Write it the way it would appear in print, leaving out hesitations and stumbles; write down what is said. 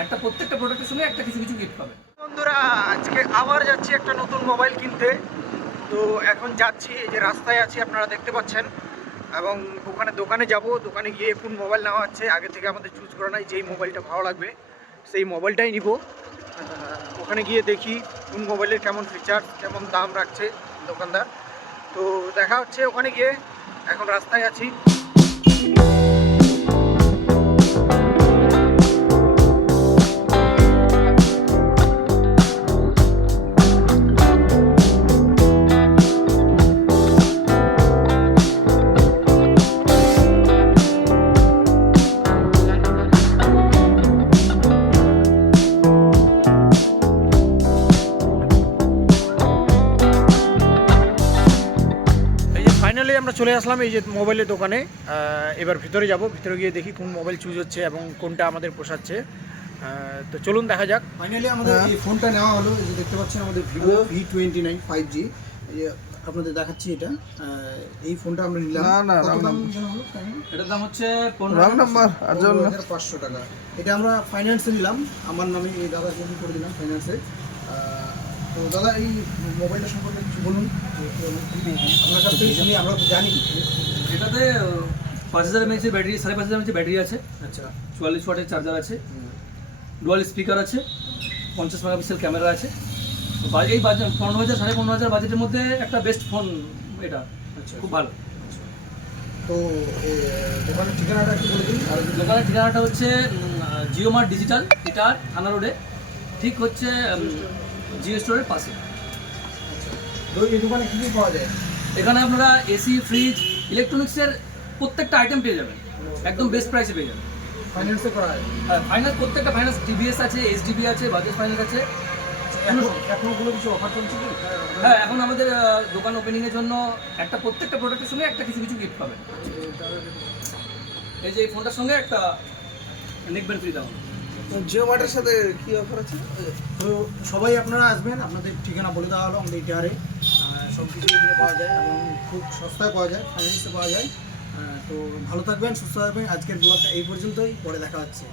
একটা প্রত্যেকটা প্রোডাক্টের সঙ্গে একটা কিছু কিছু গিফট পাবেন। বন্ধুরা, আজকে আবার যাচ্ছি একটা নতুন মোবাইল কিনতে। তো এখন যাচ্ছি, এই যে রাস্তায় আছি আপনারা দেখতে পাচ্ছেন, এবং ওখানে দোকানে যাব। দোকানে গিয়ে কোন মোবাইল নেওয়া হচ্ছে আগে থেকে আমাদের চুজ করা নাই, যেই মোবাইলটা ভালো লাগবে সেই মোবাইলটাই নিব। ওখানে গিয়ে দেখি কোন মোবাইলের কেমন ফিচার, কেমন দাম রাখছে দোকানদার। তো দেখা হচ্ছে ওখানে গিয়ে। এখন রাস্তায় আছি। ফাইনালি আমরা চলে আসলাম এই যে মোবাইলের দোকানে। এবার ভিতরে যাব, ভিতরে গিয়ে দেখি কোন মোবাইল চুজ হচ্ছে এবং কোনটা আমাদের পোষাচ্ছে। তো চলুন দেখা যাক। ফাইনালি আমাদের এই ফোনটা নেওয়া হলো। এই যে দেখতে পাচ্ছেন আমাদের ভিভো V29 5G। এই যে আপনাদের দেখাচ্ছি এটা। এই ফোনটা আমরা নিলাম। না, কত রাং দাম নাম্বার। জানা হলো? এটার দাম হচ্ছে রং নাম্বার আর জন্য 15,500 টাকা। এটা আমরা ফাইন্যান্সে নিলাম, আমার নামে এই দাদার জন্য করে দিলাম ফাইন্যান্সে। তো দাদা, এই মোবাইলটা সম্পর্কে কিছু বলুন। আপনার কাছ থেকে শুনি, আমরা তো জানি। এটাতে 5000 mAh ব্যাটারি, 5,500 mAh ব্যাটারি আছে, আচ্ছা। 44 ওয়াটের চার্জার আছে, ডুয়াল স্পিকার আছে, 50 মেগাপিক্সেল ক্যামেরা আছে। তো এই বাজেট 15,000 15,500 বাজেটের মধ্যে একটা বেস্ট ফোন এটা। আচ্ছা, খুব ভালো। তো দোকানের ঠিকানাটা একটু বলে দিন। আর দোকানের ঠিকানাটা হচ্ছে জিও মার্ট ডিজিটাল, এটা থানা রোডে, ঠিক হচ্ছে জিও স্টোরের পাশে। তো এই দোকানে কী কী পাওয়া যায়? এখানে আপনারা এসি, ফ্রিজ, ইলেকট্রনিক্সের প্রত্যেকটা আইটেম পেয়ে যাবেন, একদম বেস্ট প্রাইসে পেয়ে যাবেন। ফাইন্যান্সে করা হয়? ফাইন্যান্স, প্রত্যেকটা ফাইন্যান্স, টিভিএস আছে, এইচডিবি আছে, বাজাজ ফাইন্যান্স আছে। এখনো কোনো কিছু অফার চলছে কি? হ্যাঁ, এখন আমাদের দোকান ওপেনিংয়ের জন্য একটা প্রত্যেকটা প্রোডাক্টের সঙ্গে একটা কিছু কিছু গিফট পাবেন। এই যে এই ফোনটার সঙ্গে একটা নেকব্যান্ড ফ্রি দাম। জিও মার্টের সাথে কি অফার আছে? তো সবাই আপনারা আসবেন, আপনাদের ঠিকানা বলে দেওয়া হলো আমাদের ইটারে। সব কিছু এখানে পাওয়া যায় এবং খুব সস্তায় পাওয়া যায়, ফাইন্যান্সে পাওয়া যায়। তো ভালো থাকবেন, সুস্থ থাকবেন। আজকের ব্লগটা এই পর্যন্তই, পরে দেখা হচ্ছে।